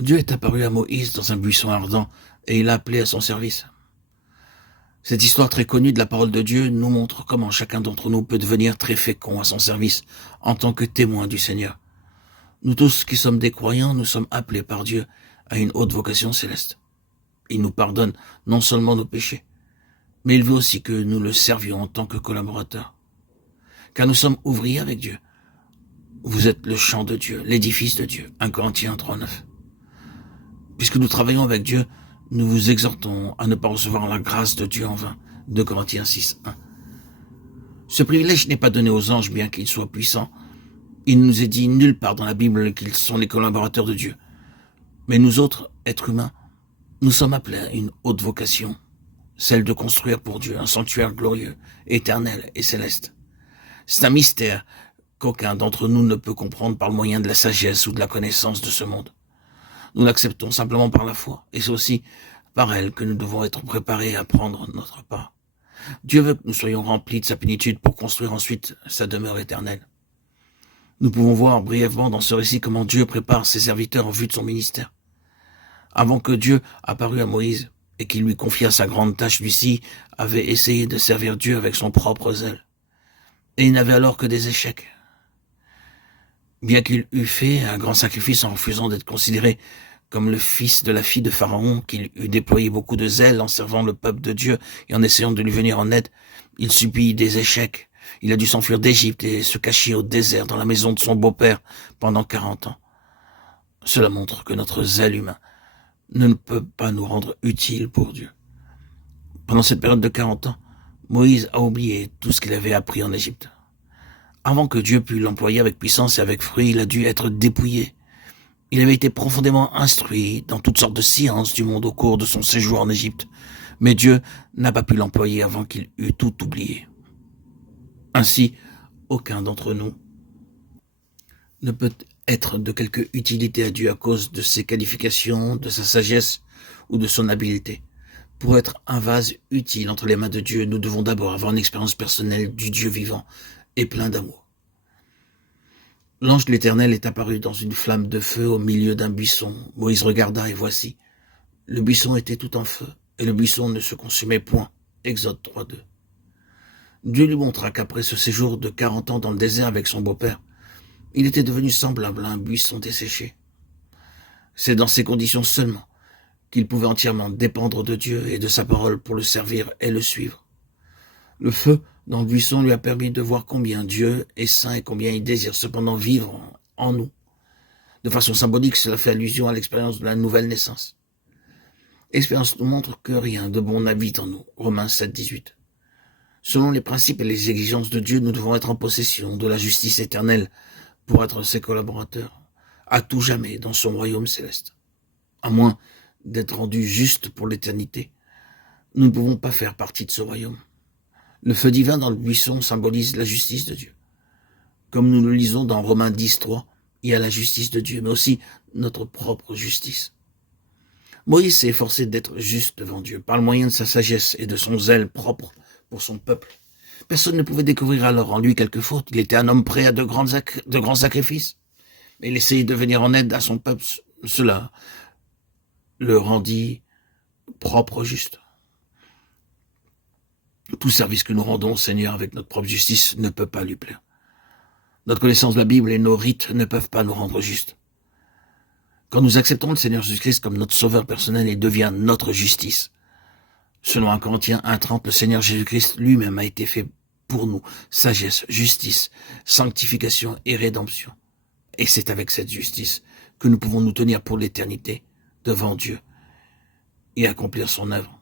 Dieu est apparu à Moïse dans un buisson ardent et il l'a appelé à son service. Cette histoire très connue de la parole de Dieu nous montre comment chacun d'entre nous peut devenir très fécond à son service en tant que témoin du Seigneur. Nous tous qui sommes des croyants, nous sommes appelés par Dieu à une haute vocation céleste. Il nous pardonne non seulement nos péchés, mais il veut aussi que nous le servions en tant que collaborateurs. Car nous sommes ouvriers avec Dieu. Vous êtes le champ de Dieu, l'édifice de Dieu. 1 Corinthiens 3:9. Puisque nous travaillons avec Dieu, nous vous exhortons à ne pas recevoir la grâce de Dieu en vain. 2 Corinthiens 6:1. Ce privilège n'est pas donné aux anges, bien qu'ils soient puissants. Il ne nous est dit nulle part dans la Bible qu'ils sont les collaborateurs de Dieu. Mais nous autres, êtres humains, nous sommes appelés à une haute vocation, celle de construire pour Dieu un sanctuaire glorieux, éternel et céleste. C'est un mystère qu'aucun d'entre nous ne peut comprendre par le moyen de la sagesse ou de la connaissance de ce monde. Nous l'acceptons simplement par la foi, et c'est aussi par elle que nous devons être préparés à prendre notre part. Dieu veut que nous soyons remplis de sa plénitude pour construire ensuite sa demeure éternelle. Nous pouvons voir brièvement dans ce récit comment Dieu prépare ses serviteurs en vue de son ministère. Avant que Dieu apparût à Moïse et qu'il lui confiât sa grande tâche, lui-ci avait essayé de servir Dieu avec son propre zèle. Et il n'avait alors que des échecs. Bien qu'il eût fait un grand sacrifice en refusant d'être considéré comme le fils de la fille de Pharaon, qu'il eût déployé beaucoup de zèle en servant le peuple de Dieu et en essayant de lui venir en aide, il subit des échecs. Il a dû s'enfuir d'Égypte et se cacher au désert dans la maison de son beau-père pendant 40 ans. Cela montre que notre zèle humain ne peut pas nous rendre utiles pour Dieu. Pendant cette période de 40 ans, Moïse a oublié tout ce qu'il avait appris en Égypte. Avant que Dieu pût l'employer avec puissance et avec fruit, il a dû être dépouillé. Il avait été profondément instruit dans toutes sortes de sciences du monde au cours de son séjour en Égypte, mais Dieu n'a pas pu l'employer avant qu'il eût tout oublié. Ainsi, aucun d'entre nous ne peut être de quelque utilité à Dieu à cause de ses qualifications, de sa sagesse ou de son habileté. Pour être un vase utile entre les mains de Dieu, nous devons d'abord avoir une expérience personnelle du Dieu vivant et plein d'amour. L'ange de l'Éternel est apparu dans une flamme de feu au milieu d'un buisson. Moïse regarda et voici, le buisson était tout en feu et le buisson ne se consumait point. Exode 3:2. Dieu lui montra qu'après ce séjour de 40 ans dans le désert avec son beau-père, il était devenu semblable à un buisson desséché. C'est dans ces conditions seulement qu'il pouvait entièrement dépendre de Dieu et de sa parole pour le servir et le suivre. Le feu dans le buisson lui a permis de voir combien Dieu est saint et combien il désire cependant vivre en nous. De façon symbolique, cela fait allusion à l'expérience de la nouvelle naissance. L'expérience nous montre que rien de bon n'habite en nous. Romains 7:18. Selon les principes et les exigences de Dieu, nous devons être en possession de la justice éternelle pour être ses collaborateurs, à tout jamais dans son royaume céleste. À moins d'être rendus justes pour l'éternité, nous ne pouvons pas faire partie de ce royaume. Le feu divin dans le buisson symbolise la justice de Dieu. Comme nous le lisons dans Romains 10:3, il y a la justice de Dieu, mais aussi notre propre justice. Moïse s'est efforcé d'être juste devant Dieu par le moyen de sa sagesse et de son zèle propre pour son peuple. Personne ne pouvait découvrir alors en lui quelque faute. Il était un homme prêt à de grands sacrifices. Mais il essayait de venir en aide à son peuple. Cela le rendit propre juste. Tout service que nous rendons au Seigneur avec notre propre justice ne peut pas lui plaire. Notre connaissance de la Bible et nos rites ne peuvent pas nous rendre justes. Quand nous acceptons le Seigneur Jésus-Christ comme notre sauveur personnel, il devient notre justice. Selon 1 Corinthiens 1:30, le Seigneur Jésus-Christ lui-même a été fait pour nous sagesse, justice, sanctification et rédemption. Et c'est avec cette justice que nous pouvons nous tenir pour l'éternité devant Dieu et accomplir son œuvre.